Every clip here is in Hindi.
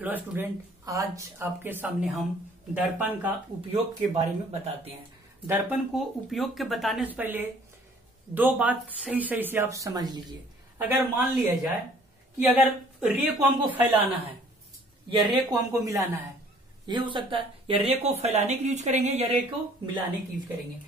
हेलो स्टूडेंट, आज आपके सामने हम दर्पण का उपयोग के बारे में बताते हैं। दर्पण को उपयोग के बताने से पहले दो बात सही सही से आप समझ लीजिए। अगर मान लिया जाए कि अगर रे को हमको फैलाना है या रे को हमको मिलाना है, ये हो सकता है, या रे को फैलाने के लिए यूज करेंगे या रे को मिलाने के लिए यूज करेंगे।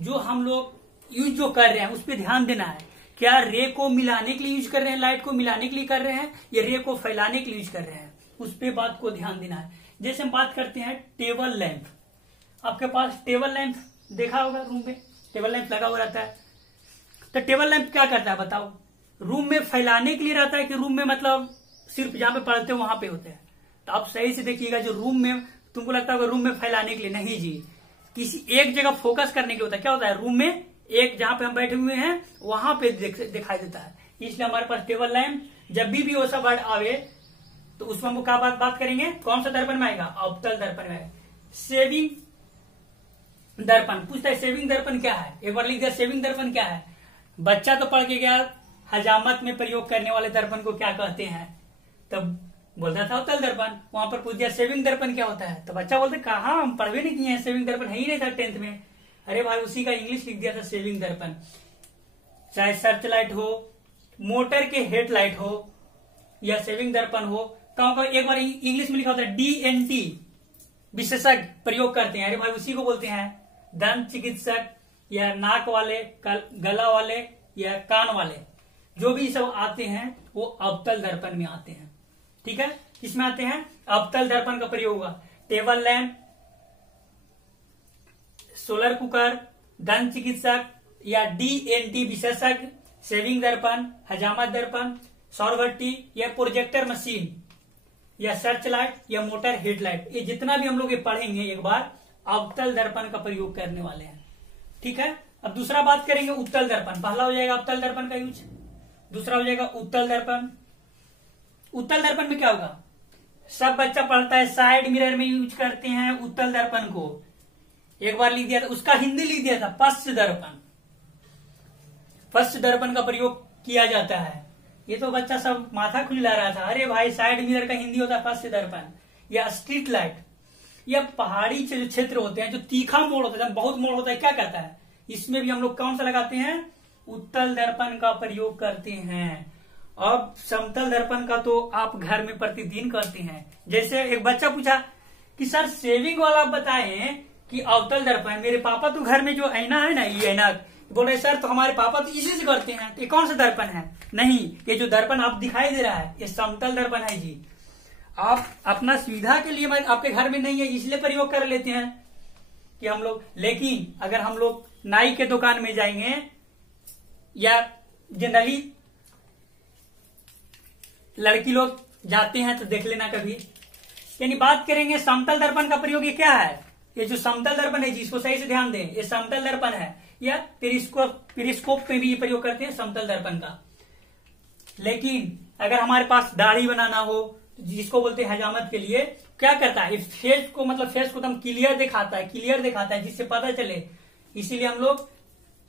जो हम लोग यूज जो कर रहे हैं उस पर ध्यान देना है। क्या रे को मिलाने के लिए यूज कर रहे हैं, लाइट को मिलाने के लिए कर रहे हैं, या रे को फैलाने के लिए यूज कर रहे हैं, उस पे बात को ध्यान देना है। जैसे हम बात करते हैं टेबल लैंप। आपके पास टेबल लैंप देखा होगा, रूम में टेबल लैंप लगा हुआ रहता है। तो टेबल लैंप क्या करता है बताओ? रूम में फैलाने के लिए रहता है कि रूम में मतलब सिर्फ जहां पे पढ़ते हो वहां पे होते हैं? तो आप सही से देखिएगा, जो रूम में तुमको लगता है रूम में फैलाने के लिए नहीं जी, किसी एक जगह फोकस करने के लिए होता है। क्या होता है? रूम में एक जहां पे हम बैठे हुए हैं वहां पे दिखाई देता है। इसलिए हमारे पास टेबल लैंप जब भी वैसा वर्ड आवे तो उसमें हमको क्या बात करेंगे? कौन सा दर्पण में आएगा? अवतल दर्पण में आएगा। सेविंग दर्पण पूछता है, सेविंग दर्पण क्या है? एक बार लिख दिया, सेविंग दर्पण क्या है। बच्चा तो पढ़ के गया हजामत में प्रयोग करने वाले दर्पण को क्या कहते हैं, तब बोलता था अवतल दर्पण। वहां पर पूछ दिया सेविंग दर्पण क्या होता है, तो बच्चा बोलते कहा हम पढ़वे नहीं किए हैं, सेविंग दर्पण है ही नहीं था 10th में। अरे भाई, उसी का इंग्लिश लिख दिया था सेविंग दर्पण। चाहे सर्च लाइट हो, मोटर के हेडलाइट हो, या सेविंग दर्पण हो, कहाँ एक बार इंग्लिश में लिखा होता है DNT, विशेषज्ञ प्रयोग करते हैं। अरे भाई, उसी को बोलते हैं दंत चिकित्सक, या नाक वाले, गला वाले, या कान वाले, जो भी सब आते हैं वो अवतल दर्पण में आते हैं। ठीक है, किसमें आते हैं? अवतल दर्पण का प्रयोग होगा। टेबल लैंप, सोलर कुकर, दंत चिकित्सक, या DNT विशेषज्ञ, सेविंग दर्पण, हजामत दर्पण, सौरभट्टी, या प्रोजेक्टर मशीन, या सर्च लाइट, या मोटर हेडलाइट, ये जितना भी हम लोग ये पढ़ेंगे एक बार अवतल दर्पण का प्रयोग करने वाले हैं। ठीक है, अब दूसरा बात करेंगे उत्तल दर्पण। पहला हो जाएगा अवतल दर्पण का यूज, दूसरा हो जाएगा उत्तल दर्पण। उत्तल दर्पण में क्या होगा? सब बच्चा पढ़ता है साइड मिरर में यूज करते हैं उत्तल दर्पण को। एक बार लिख दिया था, उसका हिंदी लिख दिया था पश्च दर्पण। पश्च दर्पण का प्रयोग किया जाता है। ये तो बच्चा सब माथा खुला रहा था, अरे भाई साइड मिरर का हिंदी होता है पश्च दर्पण। या स्ट्रीट लाइट, या पहाड़ी जो क्षेत्र होते हैं, जो तीखा मोड़ होता है, बहुत मोड़ होता है, क्या करता है? इसमें भी हम लोग कौन सा लगाते हैं? उत्तल दर्पण का प्रयोग करते हैं। अब समतल दर्पण का तो आप घर में प्रतिदिन करते हैं। जैसे एक बच्चा पूछा कि सर सेविंग वाला बताएं कि अवतल दर्पण, मेरे पापा तो घर में जो ऐना है ना, ये ऐना, बोल रहे सर तो हमारे पापा तो इसी से करते हैं, तो ये कौन सा दर्पण है? नहीं, ये जो दर्पण आप दिखाई दे रहा है ये समतल दर्पण है जी। आप अपना सुविधा के लिए आपके घर में नहीं है इसलिए प्रयोग कर लेते हैं कि हम लोग। लेकिन अगर हम लोग नाई के दुकान में जाएंगे या जनरली लड़की लोग जाते हैं तो देख लेना कभी, यानी बात करेंगे समतल दर्पण का प्रयोग। ये क्या है? ये जो समतल दर्पण है जिसको सही से ध्यान दें, ये समतल दर्पण है। या पेरिस्कोप में भी ये प्रयोग करते हैं समतल दर्पण का। लेकिन अगर हमारे पास दाढ़ी बनाना हो, जिसको बोलते हैं हजामत के लिए, क्या करता है? इस फेस को मतलब फेस को एकदम क्लियर दिखाता है, जिससे पता चले। इसीलिए हम लोग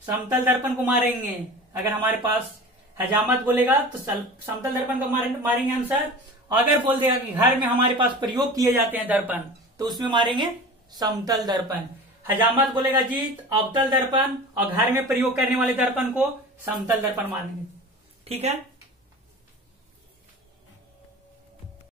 समतल दर्पण को मारेंगे। अगर हमारे पास हजामत बोलेगा तो समतल दर्पण का मारेंगे आंसर। अगर बोल देगा कि घर में हमारे पास प्रयोग किए जाते हैं दर्पण, तो उसमें मारेंगे समतल दर्पण। हजामत बोलेगा जी अवतल दर्पण, और घर में प्रयोग करने वाले दर्पण को समतल दर्पण मारेंगे। ठीक है।